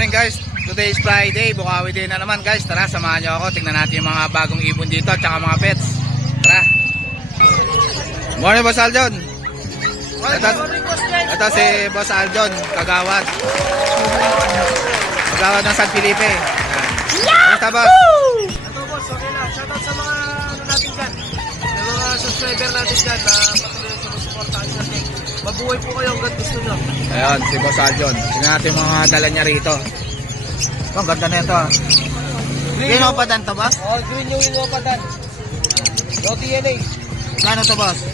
morning guys, today is Friday, Bukawi Day na naman guys. Tara, samahan nyo ako, tingnan natin yung mga bagong ibon dito at saka mga pets. Tara. Morning Boss Aljon. Ito si Boss Aljon, kagawad ng San Felipe. Kamusta boss? Ito boss, okay lang. Shoutout sa mga natin dyan, sa mga subscriber natin dyan na patuloy sa suportahan natin. Mabuhay po kayo hanggang gusto nyo. Ayun, si Boss Aljon. Tingnan natin yung mga dala niya rito. Ang ganda na ito. Green Opadan to boss? Oh, green yung Opadan. No TNA. Gano'n to boss?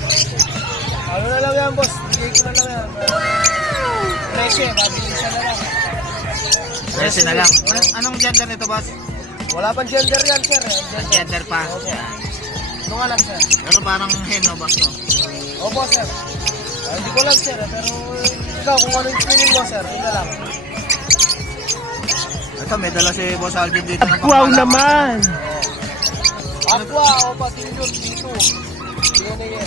Ano na lang yan boss? Bigay ko na lang yan. 13, mabilisan na lang. 13 na lang. Anong gender nito boss? Wala pang gender yan sir. Gender pa. Okay. Yan. Ano nga lang sir? Pero parang hen no boss no? Opo sir. Hindi ko lang sir, pero ikaw kung ano yung feeling mo sir, yun na lang. Ito may dala si Boss Aljon dito ng Wow naman! Aqua o patilyon dito. DNA yan.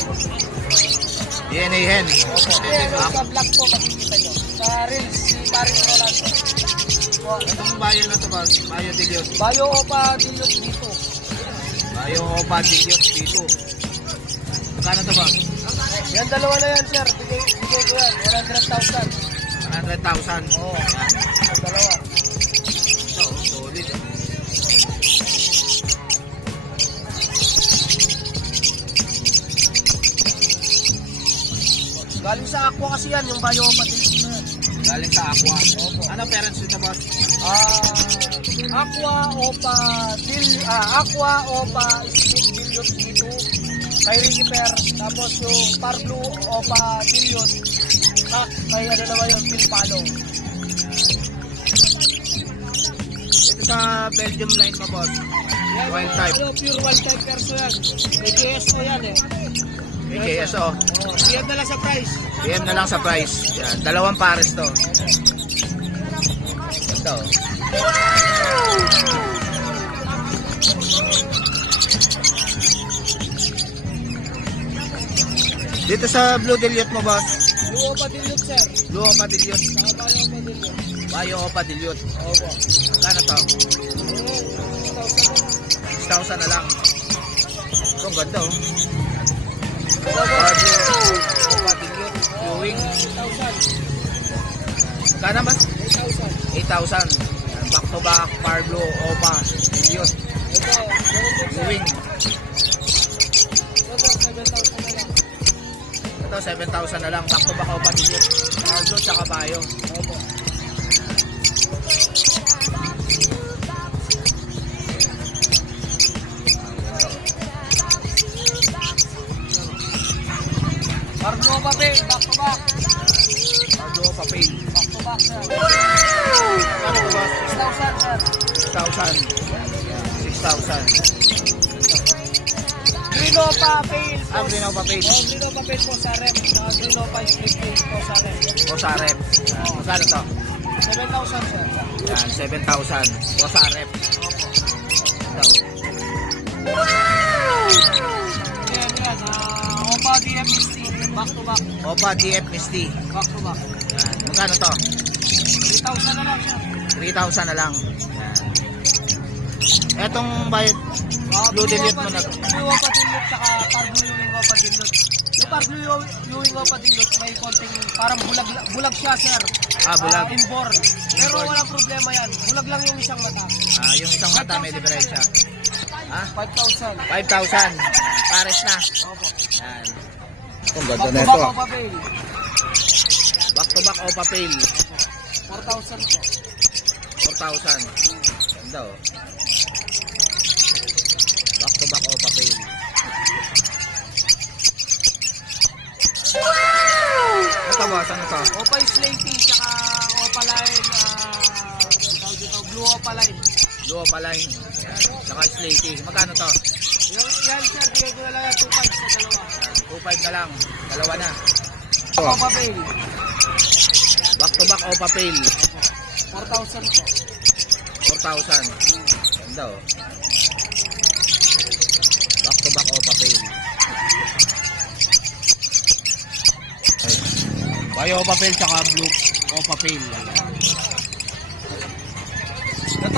DNA hen. Opo. Sa black po makikita nyo. Sa reels, si Paring Rolando. Itong bayo na to boss. Bayo Dilliot. Bayo o patilyon dito. Bayo Opa Dilliot dito. Magkano to boss? Yan dalawa na yan sir. Bigay ko yan. 100,000. 100,000. Oo. Yan. Yan dalawa. Ito, solid. Galing sa Aqua kasi yan, yung bayo o patilyon na yan. Galing sa Aqua. Opo. Ano parents nito boss? Aqua Opa Split Billiot dito. Kay Ricky Per. Tapos yung Par Blue Opa Billiot. Kay ano naman yun, Bill Palo. Ito sa Belgium line mo boss. Wild type. Pure wild type perso yan. May GSO yan eh. KSO. Iyan na lang sa price. PM na lang sa price. Yan. Dalawang pares to. Ito. Dito sa Blue Dilliot mo boss. Blue Opa Dilliot sir. Blue Opa Dilliot. Saka Bayo Opa Dilliot. Bayo Opa Dilliot. Opo. Kano to? 6,000 6,000 na lang. Ito ang ganda oh. na. Opa Dilliot. Viewing. 8,000. Kano ba? 8,000. 8,000. Back to back. Par Blue Opa Dilliot. Ito, ganun din sir. Viewing. Ito, 7,000 na lang. Ito 7,000 na lang. Back to back Opa Dilliot. Par Blue tsaka Bayo. Opo. Carlo Papel, back to back. Par Blue Opa Pale. Back to back sir. Kano to boss? 6,000 sir. 6,000. 6,000. Grino Papel. Green Opa Pale. Oh, Grino Papel po sa rep. Saka Grino Pa Split Pale po sa rep. O sa rep. Magkano to? 7,000 sir. Yan, 7,000. O sa rep. Ito. Yan. Opa DF Misty. Back to back. Opa DF Misty. Back to back. Yan. Magkano to? 3,000 na lang sir. 3,000 na lang. Yan. Etong bayad Blue Dilliot mo na to. Blue Opa Dilliot saka Par Blue Ewing Opa Dilliot. Yung Par Blue Ewing Opa Dilliot may konting parang bulag siya sir. Bulag. Inborn. Pero walang problema yan. Bulag lang yung isang mata. Yung isang mata may diferensya. 5,000. 5,000. Pares na. Opo. Yan. Ang Back ganda to na back ito. Opa Pale. Back to back Opa Pale. 4,000 po. 4,000. Ganda oh. Back to back Opa Pale. Ito boss, ano to? Opa Slaty saka Opa Line. Blue Opa Line. Blue Opa Line. Yan. Saka Slaty. Magkano to? Yan sir, bigay ko na lang yan 2,500 sa dalawa. 2,500 na lang. Dalawa na. Opa Pale. Back to back Opa Pale. 4,000 po. 4,000. Ganda oh. Back to back Opa Pale. Bayo Opa Pale tsaka Blue Opa Pale.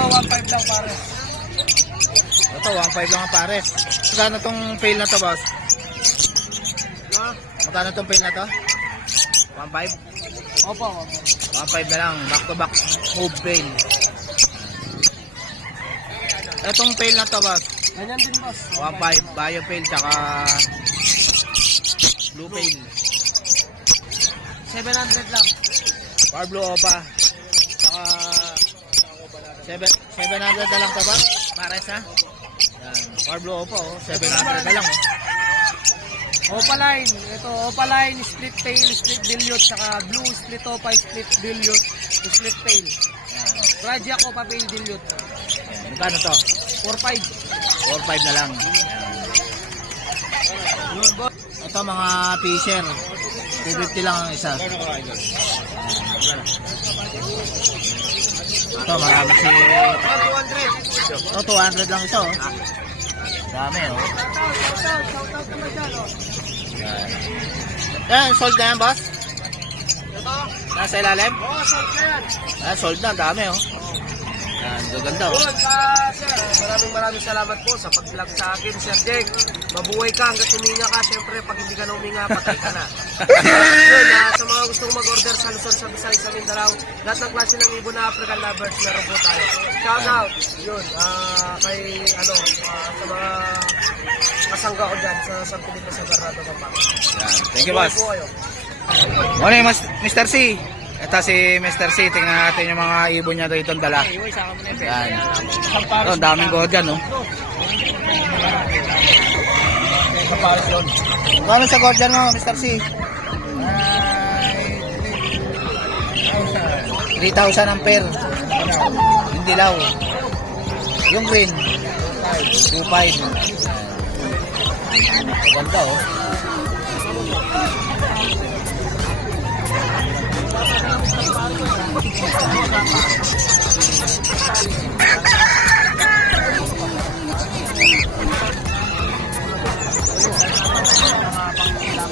Ito, 1.5 lang pare. Ito, 1.5 lang ang pares. Magkano tong pail na to, boss? Ha? Magkano tong pail na to? 1.5? Opo. 1.5 na lang, back to back move pail. Etong pail na to, boss. Ganyan din, boss. 1.5, bio pail, tsaka blue pail. 700 lang. Power blue opa. Tsaka 700 na lang to, boss. Pares ha? Yan. Power blue opa, oh. 700 na lang, oh. Opaline. Ito, Opaline, split tail, split dilute, saka blue, split opa, split dilute, split tail. Yan. Rajak opa pail dilute. Yan. Magkano to? 4.5. 4.5 na lang. Ito mga fisher. 250 lang ang isa. Ito marami si... 200. Ito 200 lang isa, oh. Dami, oh. Shoutout naman dyan, oh. Yan, sold na yan, boss? Ito? Nasa ilalim? Oo, sold na yan. Yan, sold na. Dami, oh. Yan, gaganda, oh. Yun, sir, maraming salamat po sa pag-vlog sa akin, Sir Jake. Mabuhay ka hanggat huminga ka. Siyempre, pag hindi ka na huminga, patay ka na. Yun, sa mga gustong mag-order sa Luzon, sa Visayas, sa Mindanao, lahat ng klase ng ibon na African lovers, meron po tayo. Shout out, yun, kay, sa mga kasangga ko dyan, sa San Felipe, sa Bernardo, Pampanga. Yan. Thank you, boss. Mabuhay po kayo. Morning, Mr. C. Ito si Mr. C. Tingnan natin yung mga ibon niya dito ang dala. Yan. Ito, ang daming gold yan, no? Kano sa gold yan mo, Mr. C? 3,000 ang pair. Yung dilaw. Yung green. 2,500. Maganda, oh.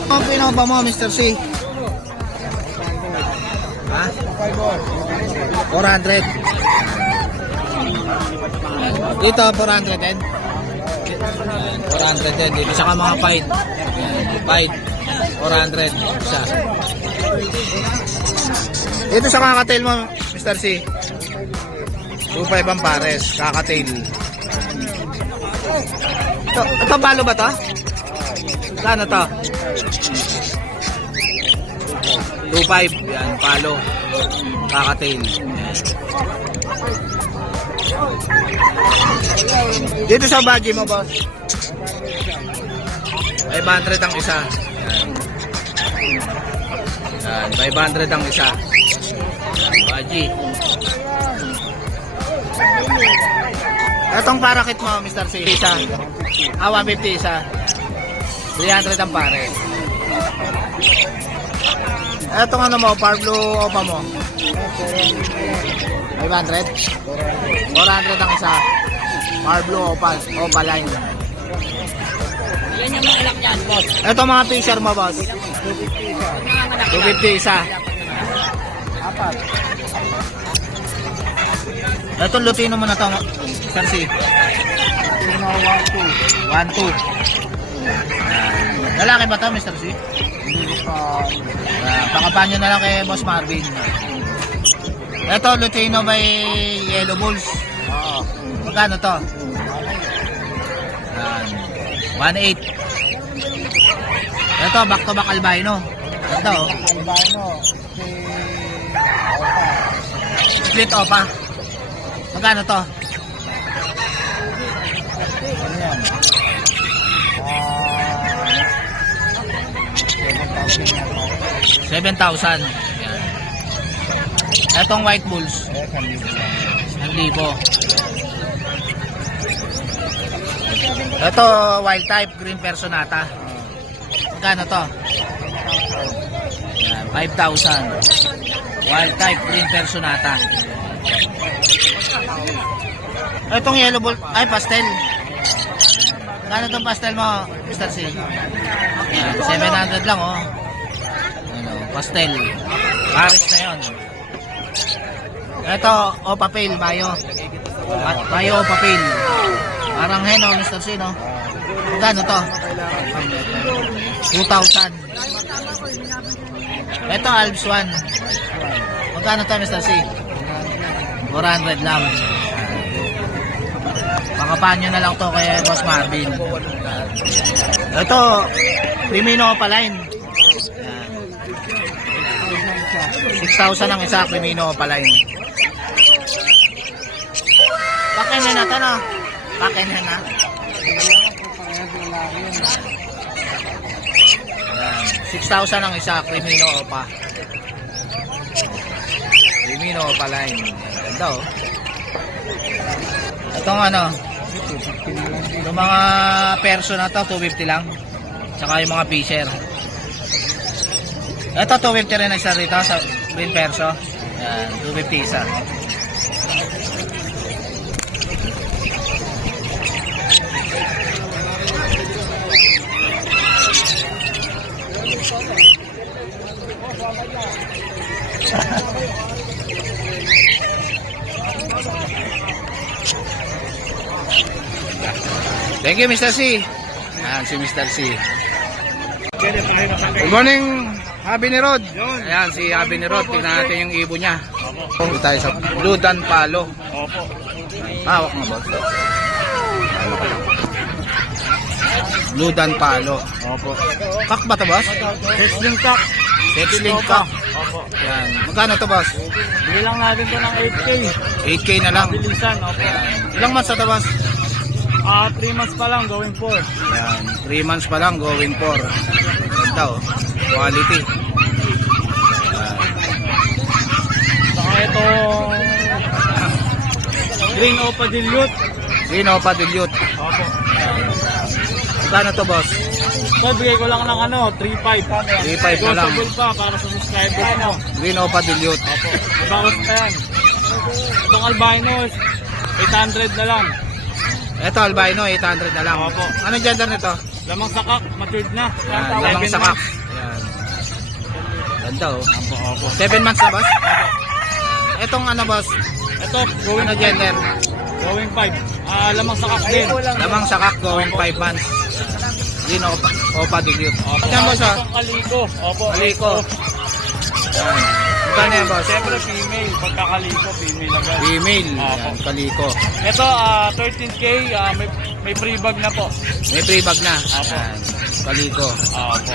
Ano pinapa mo, Mr. C? Ha? 400. Dito, 400 din. 400 din. Dito saka mga fight. Fight. 400. Isa. Dito sa kakatail mo, Mr. C. 2.5 ang pares. Kakatail. Ito balo ba to? Kano to? 2.5. Yan, palo. Kakatail. Dito sa bagay mo, boss. 500 ang isa. Yan. Yan, 500 ang isa. Baji. Etong parakit mo, Mr. C. Isa. 150 isa. 300 ang pare. Etong ano mo, Power Blue Opa mo? 500? 400 ang isa. Power Blue Opa line. Yan yung mga anak yan, boss. Ito mga fisher mo, boss. 250 isa. Apat. Itong Lutino mo na ito, Mr. C. 1-2. Lalaki ba ito, Mr. C? Pakapan nyo na lang kay Boss Marvin. Ito, Lutino by Yellow Bulls. Magkano to? 1.8. Ito, back to back albino. Ito, oh. Albino. Split opa. Magkano to? Ano yan? 7,000. Yan. Etong White Bulls. 1,000. Ito, wild type, green personata. Magkano to? Yan, 5,000. Wild type, green personata. Itong yellow bull, ay pastel. Magkano itong pastel mo, Mr. C? Yan, 700 lang, oh. Ano, pastel. Paris na yun. Ito, Opa Pale, Bayo. Mayo papel. Parang hen, no, Mr. C, no? Magkano to? 2,000. Ito, Alps 1. Magkano to, Mr. C? 400 lang. Pakapan nyo na lang to kay Boss Marvin. Ito, Crimino Opaline. 6,000 ang isa, Crimino Opaline. Pakin na natin, no? Pakin na. Ayan. 6,000 ang isa, Crimino Opa. Crimino Opaline. Ganda, oh. Itong ano, yung mga perso na to, 250 lang. Tsaka yung mga fisher. Ito, 250 rin isa rito sa green perso. Ayan, 250 isa. Thank you, Mr. C. Ayan, si Mr. C. Good morning, Habi ni Rod. Ayan, si Habi ni Rod. Tingnan natin yung ibo niya. Dito tayo sa Blue Dan Palo. Hawak mo, boss. Blue Dan Palo. Kak ba ito, boss? Wrestling cock. Setzling Kak. Ayan. Magkano ito, boss? Bili lang natin ito ng 8K. 8K na lang. Bilisan, opo. Ilang months na ito, boss? 3 months pa lang, going 4. Ayan. 3 months pa lang, going 4. Ganda, oh. Quality. Saka itong Green Opa Dilute. Green Opa Dilute. Opo. Magkano to, boss? So, bigay ko lang ng 3.5. 3.5 na lang. Negotiable pa para sa subscribers mo. Green Opa Dilute. Opo. Ibangos pa yan. Itong albinos, 800 na lang. Ito, albino, 800 na lang. Opo. Anong gender nito? Lamang sakak, matured na. Ayan, lamang 7 sakak. months. Ayan. Ganda, oh. Opo. 7 months na, boss? Itong ano, boss? Ito, going Ano gender? Going 5. Lamang sakak din. Lamang sakak, going 5 months. Green Opa Dilute. Opo. Yan, boss, ah. Itong kaliko. Opo. Kaliko. Ayan. Magkano yan, boss? Siyempre female. Pagkakaliko, female agad. Female. Opo. Ayan, kaliko. Ito, 13K. May free bag na po. May free bag na. Opo. Ayan, kaliko. Opo.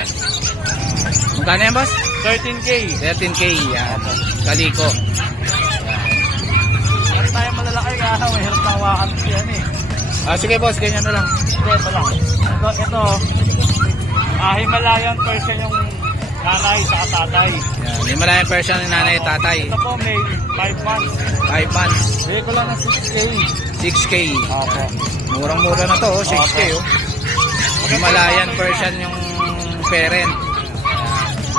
Magkano yan, boss? 13K. 13K. Ayan, kaliko. Meron tayo malalaki ka. Mahirap na hawakan ko yan eh. Sige, boss, ganyan na lang. Ito lang. Ito. Himalayan Persian yung nanay sa tatay. Yan, Himalayan Persian ng nanay at tatay. Ito po may 5 months. 5 months. Bigay ko lang ng 6K. 6K. Opo. Murang-mura na to, oh. 6K, oh. Himalayan Persian yung parent.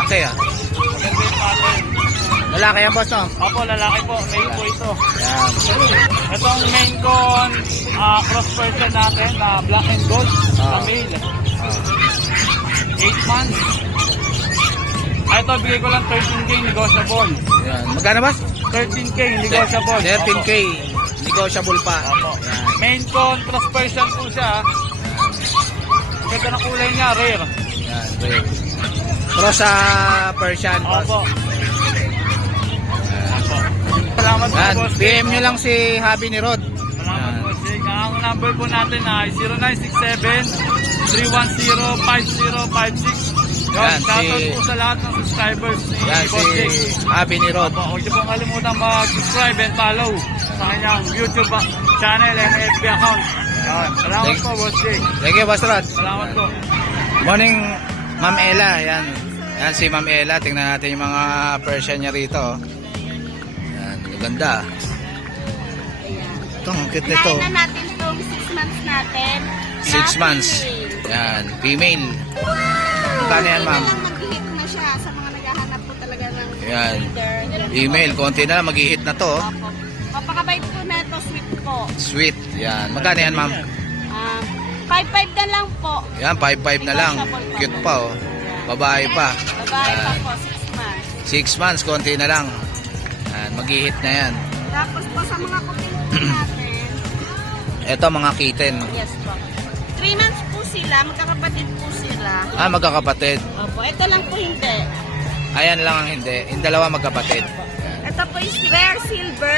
Okay, ah. Maganda yung pattern. Lalaki yan, boss, no? Opo, lalaki po. Main po ito. Yan. Itong main con cross person natin na black and gold na male. 8 months. Ito, bigay ko lang 13K negotiable. Yan. Magkano, boss? 13K negotiable. 13K. Negotiable pa. Opo. Yan. Main con cross person po siya. Ganda na kulay niya, rare. Yan, great. Cross sa Persian, boss. Opo. Opo. Salamat po, Yan. boss. PM nyo lang si Habi ni Rod. Salamat po, Jake. Ang number po natin ay 0967-310-5056. Yan, Shoutout si- po sa lahat ng subscribers ni Yan, Boss Jake. si Habi ni Rod. Opo, huwag niyo pong kalimutan mag-subscribe and follow sa kanyang YouTube channel and FB account. Yan. Salamat Thank- po, Boss Jake. Thank you, boss Rod. Salamat po. Morning, Ma'am Ella. Yan. Yan si Ma'am Ella. Tingnan natin yung mga Persian niya rito. oh. Yan, maganda. Ito, ang cute nito. Kinain na natin itong 6 months natin. 6 months. Yan, female. Magkano yan, ma'am? Mag-hit na siya sa mga naghahanap po talaga ng Yan. leader. Female, konti na lang, mag-hit na to. oh. Opo. Mapakabait po na ito, sweet po. Sweet. Yan. Magkano yan, ma'am? 5-5 na lang po. Yan, 5-5 na lang. Cute pa, oh. Babae pa. Babae pa Yan. po, 6 months. 6 months, konti na lang. Yan, mag-hit na yan. Tapos po sa mga kuting natin, Ito mga kitten. Yes po. 3 months po sila, magkakapatid po sila. Ah, magkakapatid. Opo, ito lang po hindi. Ayan lang ang hindi. Yung dalawa magkapatid. Ito po is rare silver.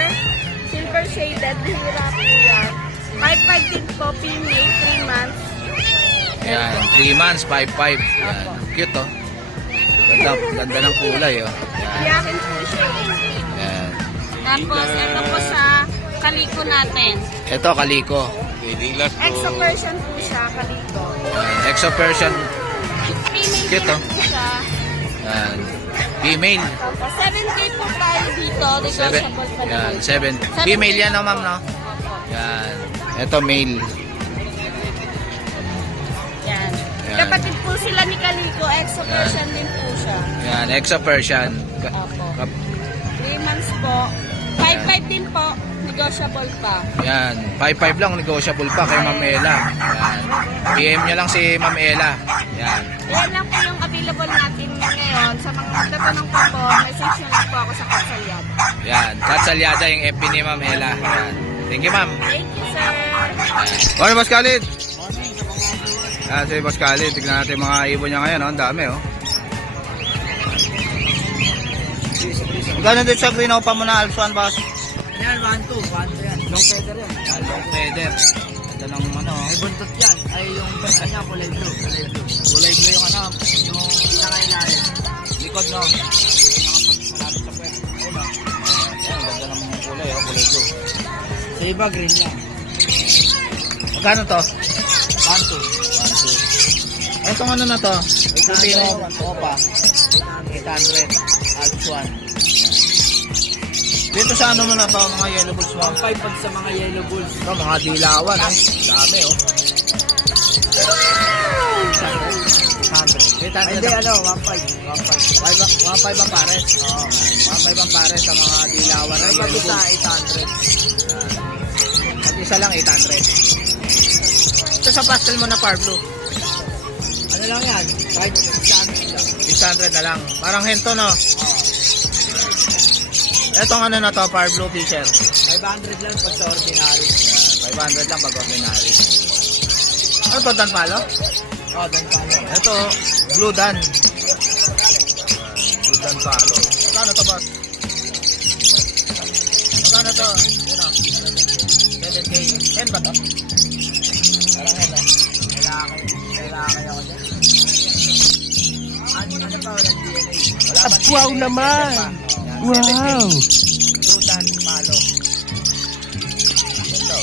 Silver shaded. Hira po yan. 5'5 din po, female, 3 months. Ayan, 3 months, 5'5". Ayan, cute oh. Ganda, ganda ng kulay oh. Iyakin po siya. Ayan. Tapos, ito po sa kaliko natin. Ito, kaliko. Exo version po siya, kaliko. Ayan, Exo Persian. Female Cute, din oh. po siya. Ayan. Female. Tapos, 7K po tayo dito. Negotiable pa Ayan, din. 7. Female yan no, ma'am, no? Ayan. Ito, male. Yan. Yan. Kapatid po sila ni Kaliko. Exo version din po siya. Ayan, Exo Persian. Opo. 3 months po. 5'5 din po. Negotiable pa. Ayan, 5'5 lang, negotiable pa kay Ma'am Ella. Ayan. PM nyo lang si Ma'am Ella. Ayan. Yan lang po yung available natin ngayon. Sa mga magtatanong pa po, message nyo lang po ako sa Kapsalyad. Ayan, Katsalyada yung FB ni Ma'am Ella. Ayan. Thank you, ma'am. Thank you, sir. Morning, Boss Khalid. Ayan, si Boss Khalid. Tignan natin mga ibon niya ngayon. Oh. Ang dami, oh. Magkano dito sa green pa mo na Alpha, boss? Yan, 1-2 yan. Long feather yan. Ayan, long feather. Ito ng ano. May buntot yan. Ay, yung basta niya, kulay blue. Kulay blue yung ano. Yung pinakailalim. Likod, no? Nakapunta malapit sa pwede. Ayun, oh. Ayan, ganda ng kulay, oh. Kulay blue. Sa iba, green lang. Magkano to? 1-2. 1, 2. Itong ano na to? Puti mo. Opa. 800. Alps 1. Dito sa ano mo na to, mga yellow bulls mo? 1-5 pag sa mga yellow bulls. Ito, mga dilawan, eh. Dami, oh. 100. 800. Hindi, 1-5. 1.5 ang pares. Oo. 1.5 ang pares sa mga dilawan. May Ay, pag yellow isa, bulls. Pag isa lang, 800. Ito sa pastel mo na par blue. 800. Ano lang yan? Kahit 600 lang. 600 na lang. Parang hento, no? Etong ano na to, par blue fisher. 500 lang pag sa ordinary. 500 lang pag ordinary. Ano to, dan palo? Oh, doon pa lang. Ito, blue dan. Blue dan palo. Magkano to, boss? Magkano to? Yun o. 7K. Hen ba to? Parang hen, o. Kailangan ako dyan. Ano pa, walang DNA. Wala ba? Wow naman! Wow! Blue dan palo. Ito.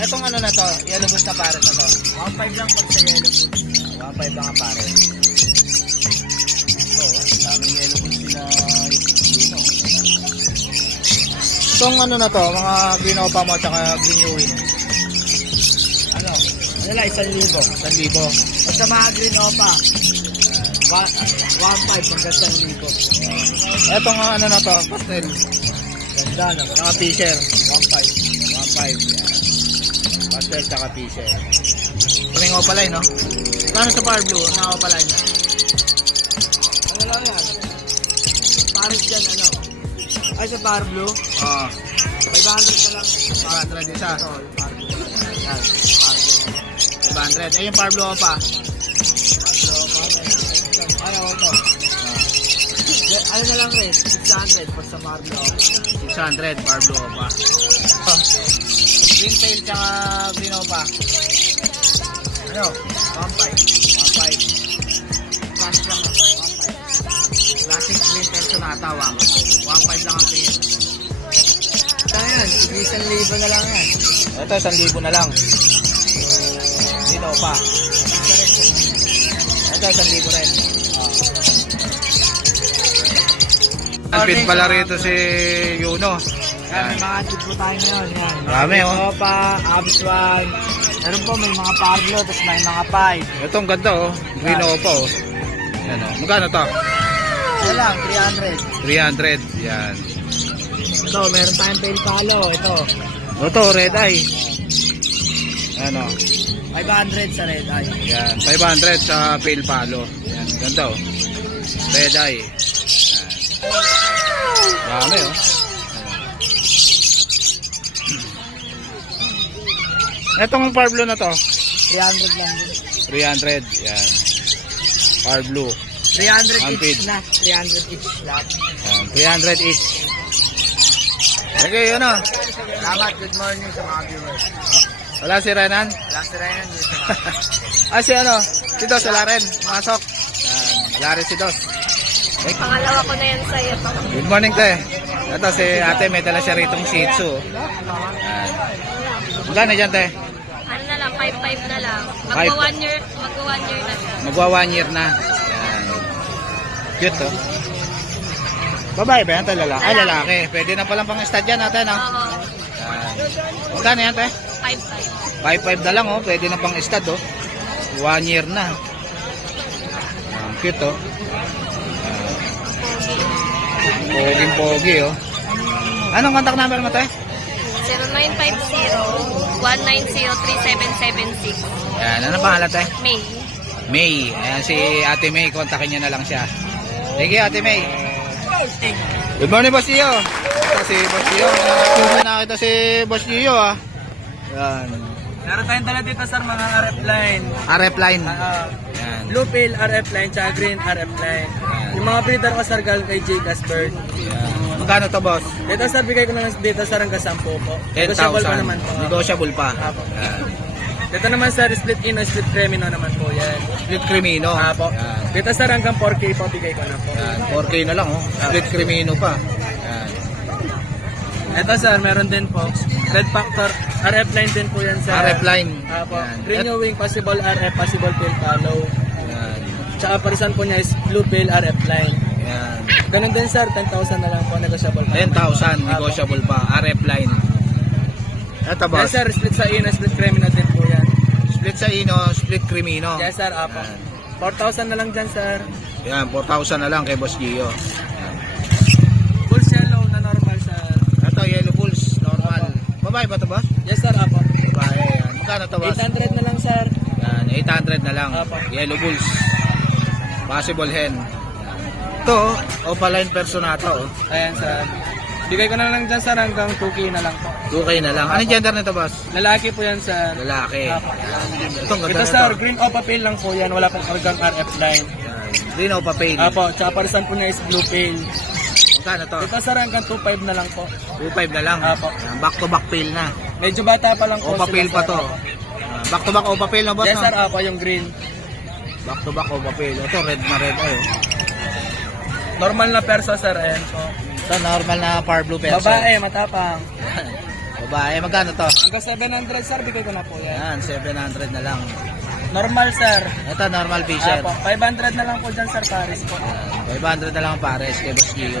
Etong ano na to, yellow bulls na pares na to. 1-5 lang pag sa yellow bulls. 1.5 lang ang pares. Ito, daming yellow bulls sila yun, oh. Itong ano na to, mga green opa mo at saka green ewing. Ano? Ano lang, 1,000. 1,000. Pag sa mga green opa, 1-5 hanggang 1,000. Etong ano na to, pastel. Ganda no? Saka fisher. 1-5. 1.5. Yan. Pastel saka fisher. Kaming opaline, no? Kano sa par blue na opaline? Ano lang yan? Paris dyan, ano? Ay, sa Bar Blue, Oo. 500 na lang. 500 isa. Ito, yung Bar Blue. Yan, Bar Blue. 500. Eh, yung par blue opa. So, ano ito? Ano na lang rin? 600 pag sa Bar Blue. 600 par blue opa. Oh. Green tail saka green opa. Ano? 1.5. 1.5. Class lang. 1.5. Classic green tail sonata. 1.5 lang ang pair. Ano yan? 1,000 na lang yan. Ito, 1,000 na lang. Green opa. Ito, 1,000 rin. Pin pala rito si Yuno. Yan, may mga tip po tayo ngayon. Yan. Marami, oh. Opa, Abswan. Meron po, may mga Pablo, tapos may mga 5. Ito ang ganda, oh. Green opa, oh. Yan, oh. Magkano to? Ito lang, 300. 300. Yan. Ito, meron tayong pale palo. Ito, Ito, red eye. Ano? 500 sa red eye. Yan. 500 sa pale palo. Yan. Ganda, oh. Red eye. Yan. Dami, oh. Etong Par Blue na to, 300 lang din. 300. Yan. Par Blue. 300 Unpaid. each na. 300 each lahat. Yan, 300 each. Okay, yun o. Salamat. Good morning sa mga viewers. Wala si Renan. Wala si Ryan dito sa mga Si ano, si Dos, wala rin. Masok. Yan, wala rin si Dos. Pangalawa ko na yan sa'yo. Good morning, te. Ito, si ate, may dala siya ritong Shih Tzu. Yan. Magkano dyan, te? Ano na lang, 5-5 na lang. Five. Magwa 1 year na siya. Magwa 1 year na. Yan. Cute, to. Babae ba yan, te? Lalaki? Ay, lalaki. Pwede na palang pang-stud yan, ate, no? Oo, Yan. Magkano yan, te? 5-5. 5-5 na lang, oh. Pwede na pang-stud, oh. 1 year na. Yan. Cute, oh. Poging-pogi, oh. Anong contact number mo, te? 0950-190-3776. Yan. Ano pangalan, te? May. May. Ayan, si Ate May. Kontakin niya na lang siya. Thank you, Ate May. Good morning, Boss Gio. Ito si Boss Gio. Nakita si Boss Gio, ah. Yan. Meron tayong dala dito sir mga RF line. RF line. Yan. Blue Pale RF line tsaka green RF line. Yung mga breeder ko sir galing kay J. Casper. Yan. Magkano to, boss? Dito sir bigay ko naman dito sir hanggang 10 po. 10,000. Negotiable pa naman po. Negotiable pa. Apo. Yan. Dito naman sir split ino, split cremino naman po yan. Split Crimino. Apo. Yan. Dito sir hanggang 4K po bigay ko na po. Yan. 4K na lang, oh. Split Crimino pa. Yan. Ito sir meron din po. Red Factor RF line din po yan sir. RF line. Apo. Yan. Renewing possible RF, possible pale follow. Yan. Tsaka parisan po niya is Blue Pale RF line. Yan. Ganun din sir, 10,000 na lang po, negotiable pa. 10,000. Negotiable pa. RF line. Ito, Yes boss. sir, split sa ino, split cremino din po yan. Split sa Ino, split Crimino. Yes sir, apo. 4,000 na lang dyan sir. Yan, 4,000 na lang kay Boss Gio. Full yellow na normal sir. Ito, Yellow Bulls, normal. Babae ba ito, boss? Yes sir, apo. Babae, yan. Magkano ito, boss? 800 na lang sir. Yan, 800 na lang. Apo. Yellow Bulls. Possible hen. Ito, Opaline Personata, oh. Ayan sir. Bigay ko na lang dyan sir hanggang 2K na lang po. 2K na lang. Anong gender nito, boss? Lalaki po yan sir. Lalaki. Apo. Ito, ang ganda Ito sir, nito. green opa pale lang po yan. Wala pong hanggang RF line. Yan. Green Opa Pale. Apo, tsaka parisan po niya is blue pale. Magkano to? Ito sir hanggang 2.5 na lang po. 2.5 na lang. Apo. Yan, back to back pale na. Medyo bata pa lang po. Opa sila, Pale pa sir. to. Back to back Opa Pale na, boss, Yes no? sir, apo yung green. Back to back Opa Pale. Ito, red na red, ay, oh. Normal na perso sir, ayan po. Ito, normal na Par Blue Perso. Babae, matapang. Babae, magkano to? Hanggang 700 sir, bigay ko na po yan. Yan, 700 na lang. Normal sir. Ito, normal Fisher. Apo, 500 na lang po dyan sir, Paris po. Yan, 500 na lang ang pares kay Boss Gio.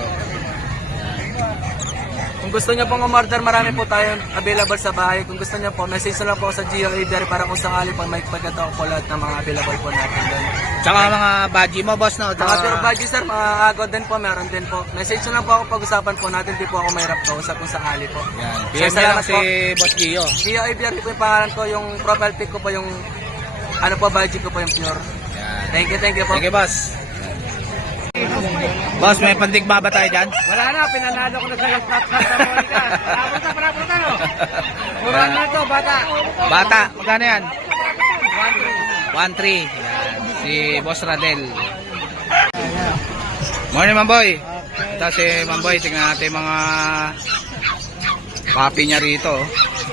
Kung gusto niyo pong umorder, marami po tayong available sa bahay. Kung gusto niyo po, message na lang po sa Gio Aviary para kung sakali po may pagkataon po lahat ng mga available po natin doon. Tsaka mga badgie mo, boss, no? Mga pure budget sir, mga agod din po, meron din po. Message na lang po ako, pag-usapan po natin, di po ako mahirap to, usap kung sakali po. Yan. Sir, PM lang salamat si po. Boss Gio. Gio Aviary po yung pangalan ko, yung profile pic ko po yung, ano po, budget ko po yung pure. Yan. Thank you po. Thank you, boss. Boss, may pandigma ba tayo dyan? Wala na, pinanalo ko na sa last Monica. Parapunta, no? Mura na ito, bata. Bata, magkano yan? 1-3. Yan. Si Boss Radel. Morning, Mamboy. Ito si Mamboy. Tingnan natin mga papi niya rito.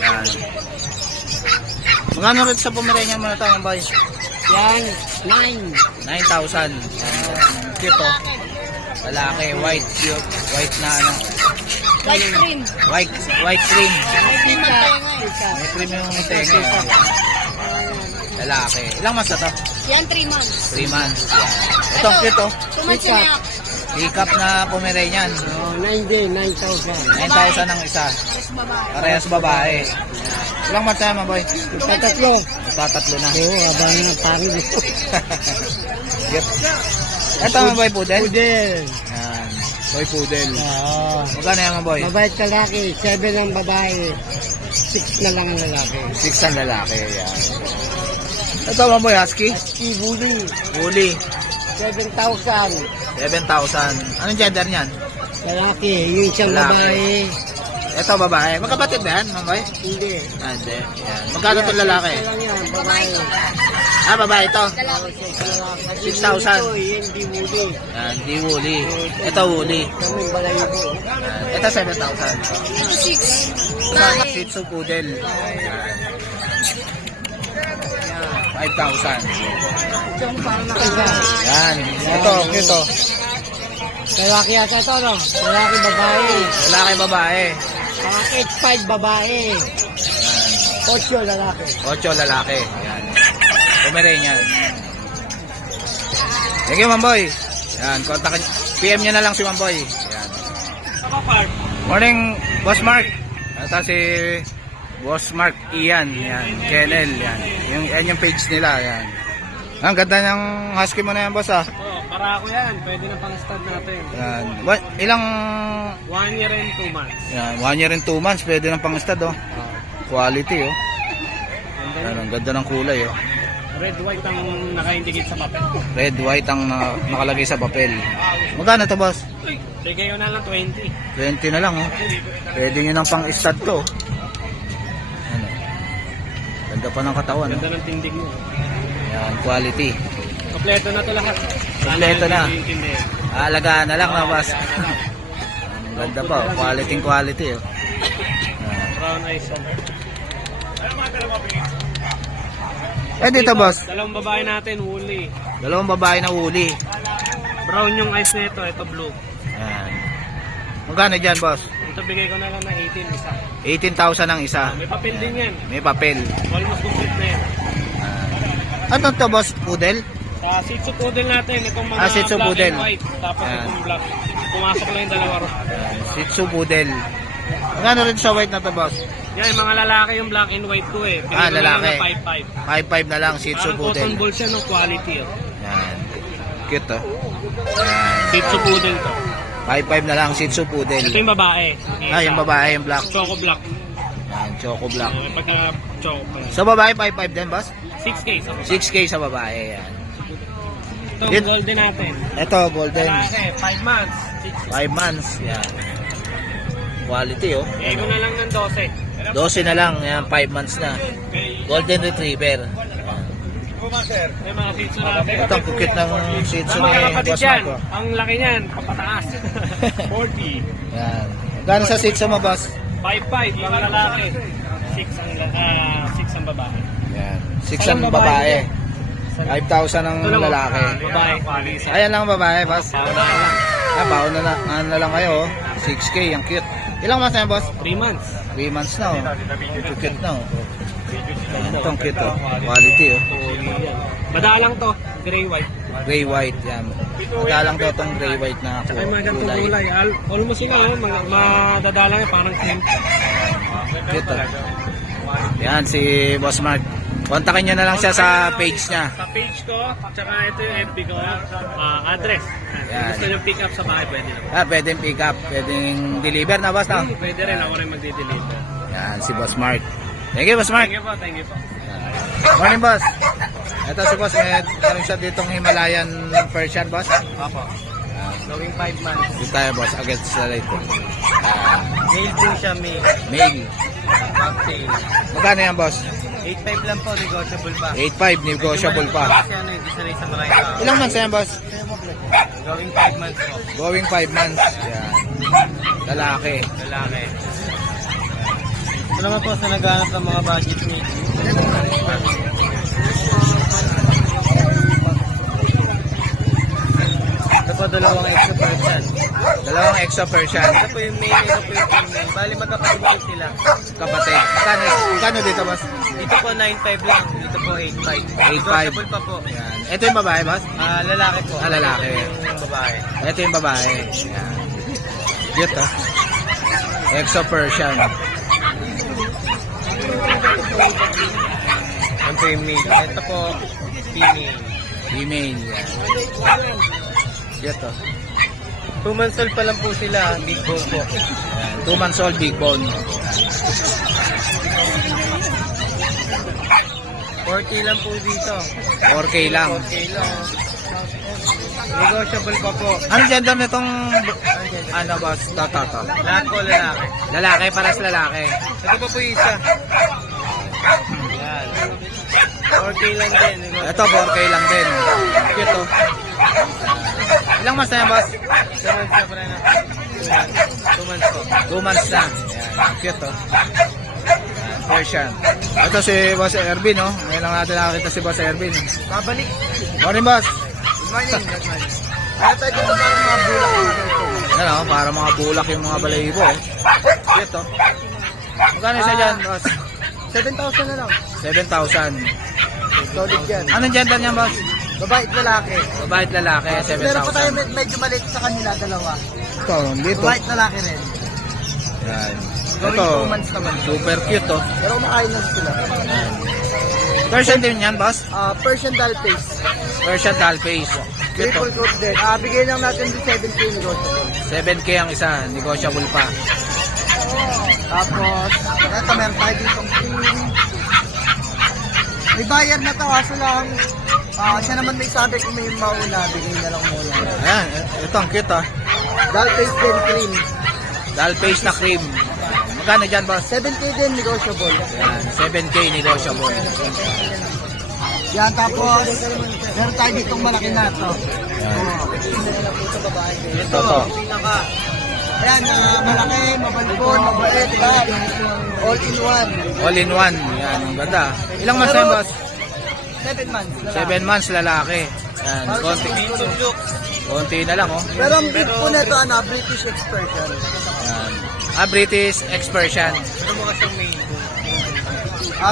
Yan. Magkano rin sa Pomeranian mo na ito, Mamboy? Yan, 9,000. Cute, oh. Lalaki, white, cute. White na ano. Light cream. White cream. Pika. May cream yung tenga. Lalaki. Ilang months na to? Yan, 3 months. 3 months. Yan. Ito, cute, oh. 2 months na yan. Hiccup na Pomeranian. 9,000. 9,000 ang isa. Yes, babae. Parehas babae. Ilang months na, Mamboy? Tatlo. Tatlo na. Oo, abang na pangin ito. Cute. Ito, Mamboy, poodle? Pudel. Yan. Boy poodle. Oo. Magkano yan, Mamboy? Mabait lalaki, 7 ang babae, 6 na lang ang lalaki. 6 ang lalaki. Yan. Ito, Mamboy, husky? Husky bully, Bully. 7,000. 7,000. Anong gender niyan? Lalaki, yung isang Lalaki. babae, Ito babae. Magkapatid ba yan, Mamboy? Hindi. Ah, hindi. Yan. Magkano itong lalaki? Lang yan, babae. Ah, babae ito. Lalaki. 6,000. Yan, di muli. Yan, di woolly. Ito woolly. Kami balayo po. Ito 7,000. 6. Shih Tzu Poodle. 5,000. Yan. Ito, ito. Lalaki yata ito, no? Lalaki babae. Lalaki, babae. Mga 8'5 babae. 8 lalaki. 8 lalaki. Yan. Pomeranian. Thank you, Mamboy. Yan, kontakin. PM nyo na lang si Mamboy. Yan. Morning, Boss Mark. Ito si Boss Mark Ian. Yan. Kennel. Yan. Yan yung page nila. Yan. Ang ganda ng husky mo na yan, boss, ah. Oh, para ako yan. Pwede na pang stud natin. Yan. Ilang... 1 year and 2 months. Yan. 1 year and 2 months. Pwede ng pang-stud, oh. Quality, oh. Yan, ang ganda ng kulay, oh. Red white ang naka-indicate sa papel. Red, white ang nakalagay sa papel. Magkano to, boss? Bigay ko na lang 20. 20 na lang, oh. Pwede nyo ng pang-stud to. Ano? Ganda pa ng katawan, oh. Ganda ng tindig mo. Yan, quality. Kompleto na to lahat. Kompleto na. Iintindihin. Alagaan na lang, no, boss? Ang ganda pa, oh. Quality, oh. Brown eyes. Eh, dito, boss. Dalawang babae natin, woolly. Dalawang babae na woolly. Brown yung eyes nito, ito blue. Yan. Magkano dyan, boss? Ito bigay ko na lang na 18 isa. 18,000 ang isa. May papel din yan. May papel. Almost complete na yan. Ano to, boss? Poodle? Sa Shih Tzu Poodle natin, itong mga Shih Tzu black Poodle. and white. Tapos Ayan. itong black. Pumasok lang yung dalawa ro. Shih Tzu Poodle. Magkano rin sa white na to, boss? Yan, mga lalaki yung black and white ko eh. Bigay Ah, ko na lang lalaki. na 5,500 na lang, Shih Tzu Parang cotton Poodle. ball siya ng quality. Oh. Yan. Cute, oh. Shih Tzu Poodle to. 5,500 na lang, Shih Tzu Poodle. Ito yung babae. Ah, yung babae, yung black. Choco black. Yan, choco black. Pagka choco pa. Sa babae, 5,500 din, boss? 6K sa babae. 6K sa babae, yan. Ito, Yun. golden natin. Ito, golden. Lalaki, 5 months. 5 months, yan. Quality, oh. Bigay ko na lang ng 12. 12 na lang, yan, 5 months na. Golden Retriever. May mga Shih Tzu natin. Ito, ang kukit ng Shih Tzu Ang mga ni kapatid Boss yan, Marco. ang laki niyan, papataas. 40. Yan. Gano'n sa Shih Tzu mo, boss? 5'5", mga lalaki. 6 ang babae. Yan. 6 ang babae. 5,000 ang Ito lang, lalaki. Babae. Ayan lang ang babae, boss. Pauna lang. Ah, baon na, ano na lang kayo, oh. 6K, ang cute. Ilang months na yan, boss? 3 months. 3 months na, oh. Ito cute na, oh. Ito ang cute, oh. Quality, oh. Madalang to, gray white. Gray white, yan. Madalang daw itong gray white na Tsaka yung mga ganitong kulay. Almost sila, oh, madadalang yung parang cream. Cute, oh. Yan, si Boss Mark. Kontakin nyo na lang siya sa page niya. Sa page ko, tsaka ito yung FB ko, address. Yan. Gusto nyo pick up sa bahay, pwede naman. Ah, pwedeng pick up, pwedeng deliver na, boss, no? Pwede rin, ako rin magdi-deliver. Yan, si Boss Mark. Thank you, Boss Mark. Thank you po, thank you po. Morning, boss. Ito si boss, meron siya ditong Himalayan Persian, boss. Opo. Going 5 months. Dito tayo, boss, against the light. Male po siya, male. Male. Cocktail. Magkano yan, boss? 8.5 lang po, negotiable pa. 8.5, negotiable pa. Kasi ano, hindi sanay sa maraming tao. Ilang months yan, boss? Going 5 months po. Going 5 months. Yan. Lalaki. Lalaki. Ito naman po sa naghanap ng mga budget needs. Ito po dalawang extra person. Dalawang extra Persian. Ito po yung male, ito po yung female. Bali magkapatid po sila. Kapatid. Magkano dito, boss? Dito po 9.5 lang. Dito po 8.5. 8.5. Negotiable pa po. Yan. Ito yung babae, boss? Lalaki po. Lalaki. Ito yung babae. Ito yung babae. Yan. Cute, ah. Extra Persian. Ito po yung male. Ito po female. Female. Yan. Cute, oh. 2 months old pa lang po sila. Big bone po. Yan. 2 months old, big bone. 40 lang po dito. 4K lang. 4K lang. Negotiable pa po. Ano gender nitong, ano boss, to? Lahat po lalaki. Lalaki, paras lalaki. Ito pa po isa. Yan. 4K lang din. Ito, 4K lang din. Cute to. Ilang months na yan, boss? 2 months na pa rin na. 2 months po. 2 months na. Ayan, cute to. Persian. Ito si Boss Ervin, no? Ngayon lang natin nakakita si Boss Ervin. Babalik. Morning, boss. Good morning. Good morning. Ano tayo dito para mga bulak Ano, para mga bulak yung mga balahibo, oh. Cute to. Magkano isa dyan, boss? 7,000 na lang. 7,000. Solid yan. Anong gender niyan, boss? Babae at lalaki. Babae at lalaki, Meron pa tayo 7,000. medyo maliit sa kanila, dalawa. Ito, dito. Babae at lalaki rin. Yan. Going Ito, 2 months naman. super cute, to. Pero kumakain lang sila. Persian din yan, boss? Persian doll face. Persian doll face. Cute, to. Triple coat din. Bigay lang natin yung 7K negotiable. 7K ang isa, negotiable pa. Tapos, eto meron tayo ditong free. May bayad na to, kaso lang, siya naman may sabi kung may mauna, bigay na lang muna. Ayan, ito ang cute, ah. Doll face din, cream. Doll face na cream. Magkano dyan, boss? 7K din, negotiable. Yan, 7K negotiable. Yan, tapos, meron tayo ditong malaki na to. Ito, to. Ayan, malaki, mabalbon, mabait, all in one. All in one. Yan, ang ganda. Ilang months na yan, boss? 7 months. 7 months, lalaki. Yan, konti. Konti na lang, oh. Pero ang breed po na ito, British Expertion. Yan. British Expersion.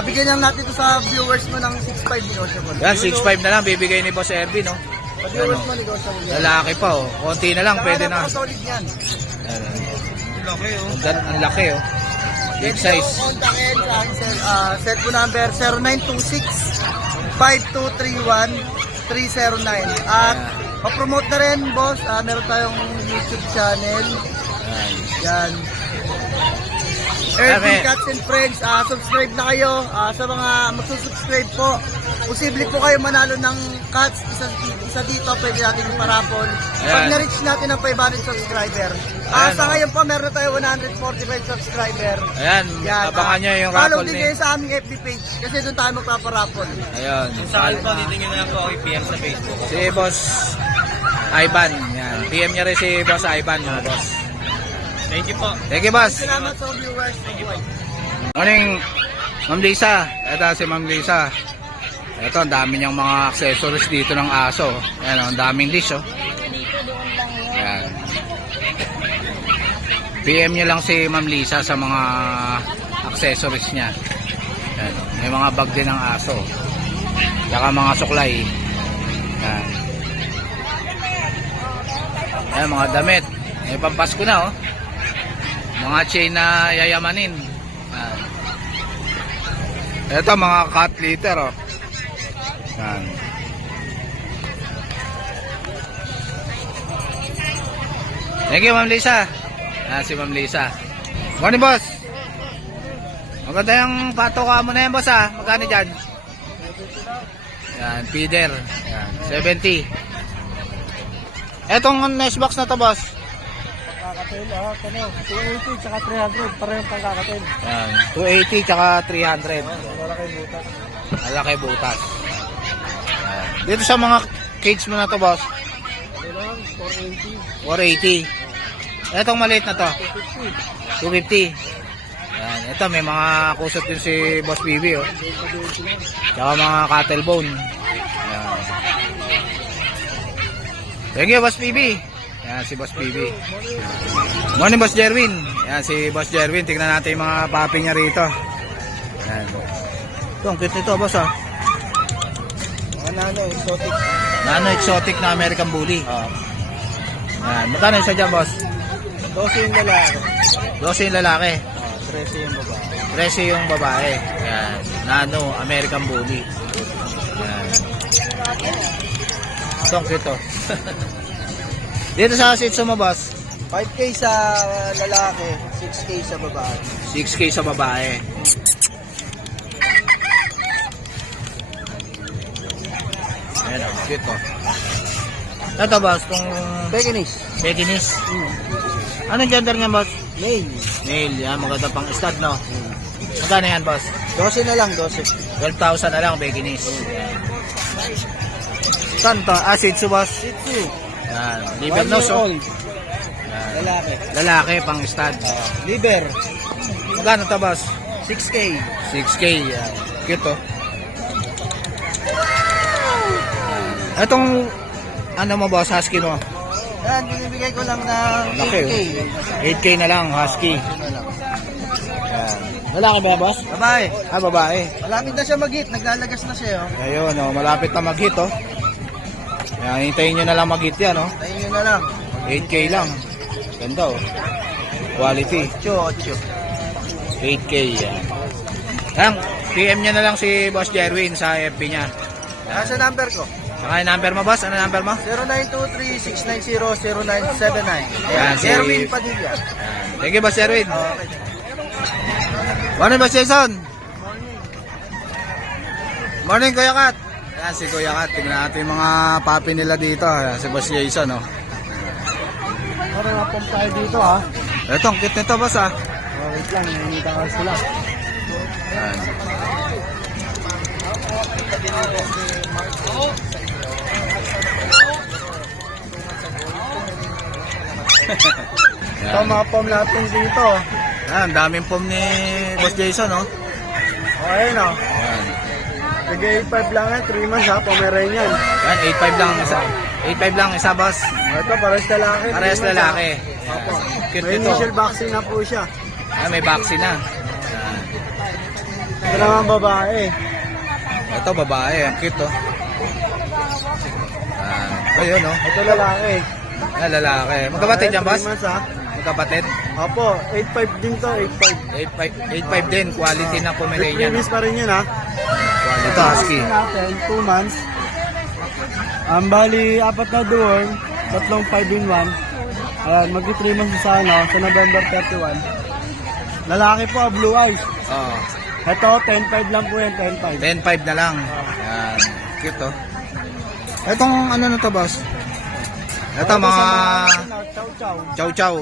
Bigyan lang natin ito sa viewers mo ng 6.5 negotiable. Yan, 6.5 na lang bibigay ni Boss Ervin, no? Sa viewers mo negotiable yan. Lalaki pa, oh. Konti na lang, pwede na. Solid yan. Yan. Laki oh. Ang laki, oh. Big size. Kontakin sa aking cell phone number 0926-5231-309. At pa-promote na rin, boss. Meron tayong YouTube channel. Yan. Ervin Cats and Friends, subscribe na kayo. Sa mga magsusubscribe po, posible po kayo manalo ng cats. Isa dito, pwede natin iparapol. Pag na-reach natin ang 500 subscriber. Sa ngayon po, meron na tayo 145 subscriber. Ayan, abangan nyo yung Follow raffle din ni... kayo sa aming FB page kasi doon tayo magpaparapol. Ayun. Sa alpa, dito nyo na lang po ako i-PM sa Facebook. Si Boss Ivan. Yan. PM niya rin si Boss Ivan, mga boss. Thank you po. Thank you, boss. Salamat sa viewers. Morning, Ma'am Lisa. Ito si Ma'am Lisa. Ito, ang dami niyang mga accessories dito ng aso. Ayan, ang daming dish, oh. Ayan. PM niyo lang si Ma'am Lisa sa mga accessories niya. Ayan, may mga bag din ng aso. Tsaka mga suklay. Ayan. Ayan, mga damit. May pampasko na, oh. Mga chain na yayamanin. Ayan. Ito, mga cat litter, oh. Ayan. Thank you, Ma'am Lisa. Si Ma'am Lisa. Morning, boss. Maganda yung patoka mo na yan, boss, ha. Magkano dyan? Yan, feeder. Yan, 70. Etong next box na to, boss. Kakatail, 280 tsaka 300, parehong pangkakatil. Yan, 280 tsaka 300. Malaki butas. Malaki butas. Yan. Dito sa mga cage mo na to, boss. Kailangan, 480. 480. Etong maliit na to. 250. Yan, ito may mga kusot din si Boss BB, oh. Tsaka mga cattle bone. Yan. Thank you, Boss BB. Yan, si Boss BB. Morning, Boss Jerwin. Yan, si Boss Jerwin. Tingnan natin yung mga papi niya rito. Yan. Ito, ang cute nito, boss, ah. Exotic. Nano exotic na American Bully. Yan, magkano isa dyan, boss? 12 yung lalaki. 12 yung lalaki. 13 yung babae. 13 yung babae. Yan. Nano American Bully. Yan. Ito, ang cute, oh. Dito sa Shih Tzu mo, boss? 5K sa lalaki, 6K sa babae. 6K sa babae. Ayan, oh, cute, oh. Ito boss, itong Pekinese. Pekinese. Anong gender niya boss? Male. Male, yan. Maganda pang stud, no? Magkano yan boss? 12 na lang, 12. 12,000 na lang, Pekinese. Saan to? Shih Tzu boss? Shih Tzu. Yan. Liver nose, oh. Yan. Lalaki. Lalaki, pang stud. Liver. Magkano to boss? 6K. 6K. Yan. Cute, oh. Itong, ano mo boss, husky mo? Yan, binibigay ko lang ng Laki, 8K. oh. 8K na lang, husky. Yan. Lalaki ba boss? Babae. Ah, babae. Malapit na siya mag-hit. Naglalagas na siya, oh. Ayun, oh, malapit na mag-hit, oh. Yan, hintayin nyo na lang mag-hit yan, oh. Tayo nyo na lang. 8K lang. Ganda, oh. Quality. 8. 8K, yan. Yan, PM nyo na lang si Boss Jerwin sa FB niya. Nasa number ko. Saka yung number mo, boss? Ano number mo? 0923-690-0979. Ayan, si- Jerwin Padilla. Thank you, Boss Jerwin. Okay. Morning, Boss Jason. Morning, Kuya Kat. Yan, si Kuya Kat. Tingnan natin yung mga papi nila dito. Ayan, si Boss Jason, oh. Para nga pong tayo dito, ha. Ito, ang cute nito, boss, ah. Wait lang, hinihita ka sila. Ayan. Ito mga pom natin dito. Ayan, daming pom ni Boss Jason, oh. Okay, no. Ayan. Sige, 8.5 lang yan. 3 months, ha. Pomeranian. Ayan, 8.5 lang isa. 8.5 lang isa, boss. Ito, parehas lalaki. Parehas 3 months, lalaki. ha. Opo. Cute May nito. initial vaccine na po siya. Ayan, may vaccine na. Ito naman babae. Ito, babae. Ang cute, oh. Ayun, oh. Ito lalaki. Ayan, lalaki. Magkapatid yan, boss? 3 months, ha. Magkapatid? Opo, 8.5 din to, 8.5. 8.5 din. Quality ng Pomeranian. Previous pa rin yun, ha. Quality husky. Natin, 2 months. Ang bali, 4 na dorm, 3 5-in-1. Ayan, magti 3 months sa ano, sa November 31. Lalaki po, blue eyes. Oh. Ito, 10.5 lang po yan, 10.5. 10.5 na lang. Ayan. Cute, oh. Itong ano na to, boss? Ito, mga Chow-chow. chow-chow.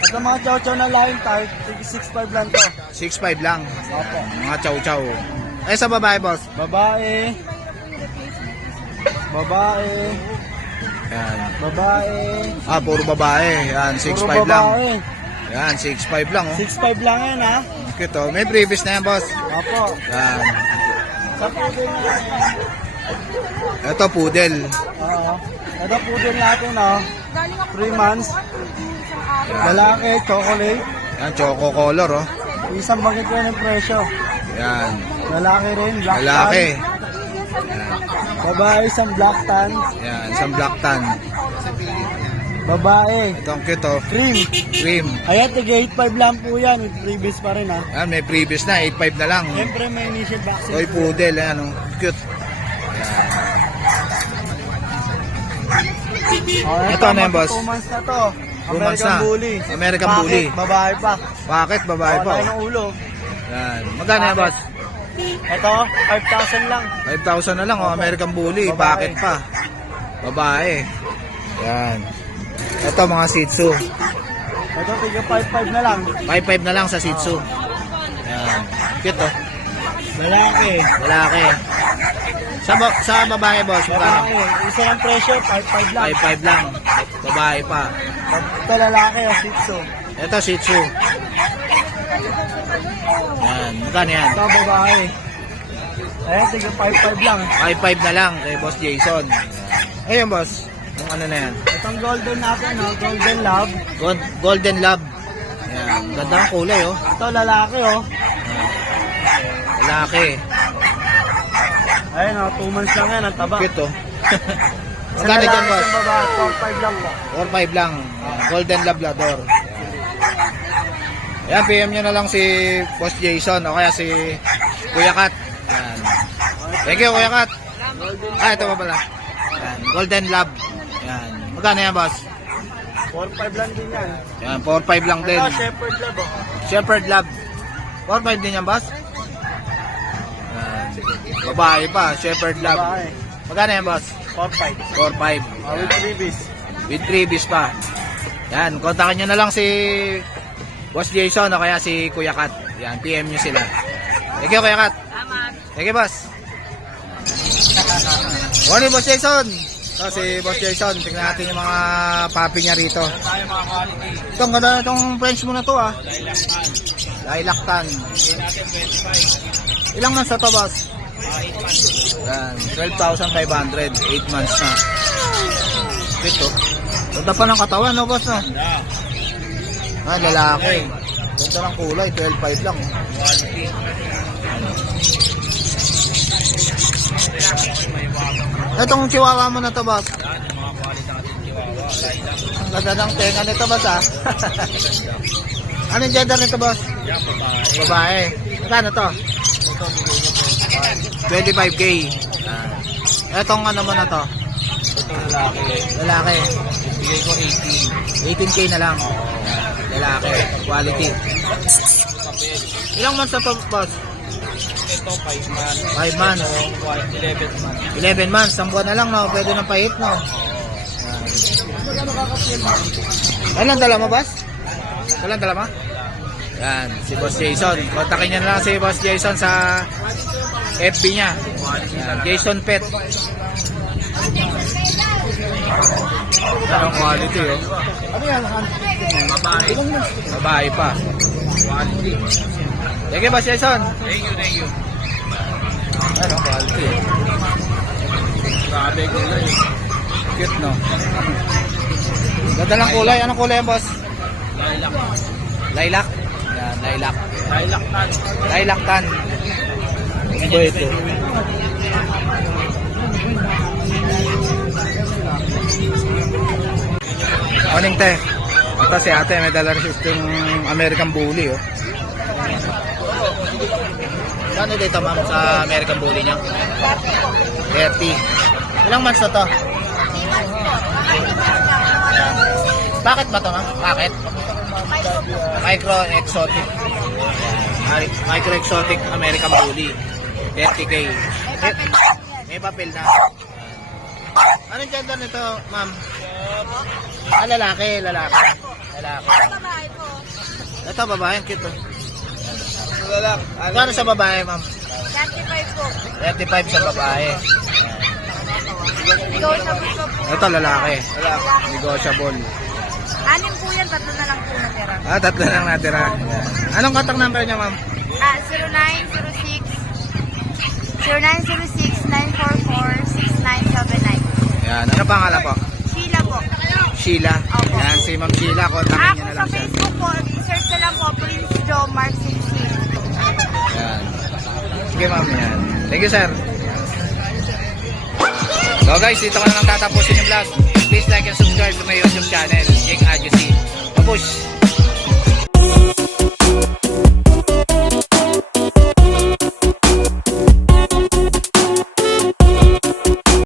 Ito mga chow-chow na line type, 6.5 lang to. 6.5 lang. Opo. Mga chow-chow. Eh, sa babae, boss? Babae. Babae. Ayan. Babae. Ah, puro babae. Ayan, 6.5 Puro lang. babae. Ayan, 6.5 lang, oh. 6.5 lang yan, ha. Cute, oh. May previous na yan, boss. Opo. Ayan. Sa poodle natin. Ito, poodle. Oo. Ito poodle natin, oh. 3 months. Lalaki, chocolate. Ayan, choco color, oh. Isang bagay ko ng presyo. Ayan. Lalaki rin, black Lalaki. tan. Babae, isang black tan. Ayan, isang black tan. Babae, Ito ang cute, oh. cream. Cream. Ayan, tiga 8.5 lang po yan. With previous pa rin, ha. Ayan, may previous na. 8.5 na lang. Siyempre, may initial vaccine. Toy poodle, ayan, oh. Cute. Ito ano yan, boss? 2 months na to. 2 months American na. Bully. American Bakit? Bully. Babae pa. Bakit? Babae Wala po. ng ulo. Yan. Magkano yan, boss? Ito, 5,000 lang. 5,000 na lang, oh. American Bully. Babae. Bakit pa? Babae. Yan. Ito, mga Shih Tzu. Ito, tiga 5.5 na lang. 5.5 na lang sa Shih Tzu. Yan. Cute, oh. Lalaki. Lalaki. Sa babae, boss, magkano? Babae. Isa ng presyo, 5.5 lang. 5.5 lang. Babae pa. Ito lalaki, Shih Tzu. Ito, Shih Tzu. Yan. Magkano yan? Ito, babae. Ayan, tiga 5.5 lang. 5.5 na lang kay Boss Jason. Ayun, boss. Yung ano na yan? Itong golden natin, no? Golden love. Golden Lab. Yan. Ganda ng kulay, oh. Ito, lalaki, oh. Lalaki. Ayun, 2 months lang yan, ang taba. Cute, oh. Sa Magkano dyan, lalaki, boss? sa babae, 4.5 lang po. 4.5 lang. Golden Labrador. Yan, PM nyo na lang si Boss Jason o kaya si Kuya Kat. Yan. Thank you, Kuya Kat. Ah, ito pa pala. Yan. Golden Lab. Yan. Magkano yan, boss? 4.5 lang din yan. Yan, 4.5 lang din. Ito, Shepherd Lab, oh. Shepherd Lab. 4.5 din yan, boss? Yan. Babae pa, Shepherd Lab. Babae. Magkano yan, boss? 4-5. 4-5. With freebies. With freebies pa. Yan, kontakin nyo na lang si Boss Jason o kaya si Kuya Kat. Yan, PM nyo sila. Thank you, Kuya Kat. Thank you, boss. Morning, Boss Jason. So, si Boss Jason, tingnan natin yung mga papi niya rito. Tayo mga quality. Itong ganda na itong French mo na to, ah. Lilac tan. Lilac tan. Bigyan natin 25. Ilang months na to, boss? 8 months. Yan, 12,500. 8 months na. Ito. Ganda pa ng katawan, no, boss, no? Yeah. Ah, lalaki. Ganda ng kulay, 12,500 lang. Quality. Itong chihuahua mo na to, boss. Yan, yung mga quality natin chihuahua. Lilac. Ang ganda ng tenga nito, boss, ah. Anong gender nito, boss? Yan, babae. Babae. Magkano to? Ito, bigay ko 25K. Etong ano mo na to? ito lalaki. Lalaki. Bigay ko 18. 18K na lang. Lalaki. Quality. Papel. Ilang months na to, boss? Ito, 5 months. 5 months. 11 months. 11 months. Ang buwan na lang, no? Pwede ng pahit, no? Ilan dala mo, boss? Ilan dala mo? Yan, si Boss Jason. Kontakin niya na lang si Boss Jason sa FB niya. Yan, Jason Pet. Yan ang quality, oh. Ano yan? Babae. Babae pa. Quality. Thank you, Boss Jason. Thank you, thank you. Yan ang quality, oh. Grabe ko na eh. Cute, no? Ganda ng kulay. Anong kulay yan, boss? Lilac. Lilac? Yan, lilac. Lilac tan. Lilac tan. Ito, ito. Morning, te. Ito si ate, may dala rin yung American Bully, oh. Saan dito, ma'am, sa American Bully niya? 30. Ilang months na to? Bakit ba to, ma'am? Bakit? Micro-exotic. Micro-exotic American Bully. 30K. May papel na. Anong gender nito, ma'am? Ah, lalaki. Lalaki. Ito, babae. Ang cute, oh. Lilac. Kano sa babae, ma'am? 35 po. 35 sa babae. Negotiable po po. Ito, lalaki. Negotiable. Anim po yan, tatlo na lang po natira. Ah, tatlo lang natira. Anong contact number niya, ma'am? 0906-944-6979. Yan. Ano pangalan po? Sheila po. Sheila. Opo. Yan, si Ma'am Sheila. Kontakin Ako niya na sa lang siya. Facebook po, search na lang po, Prince Joe Mark Simpson. Yan. Sige, ma'am. Yan. Thank you, sir. So guys, dito ko na lang tatapusin yung vlog. Please like and subscribe.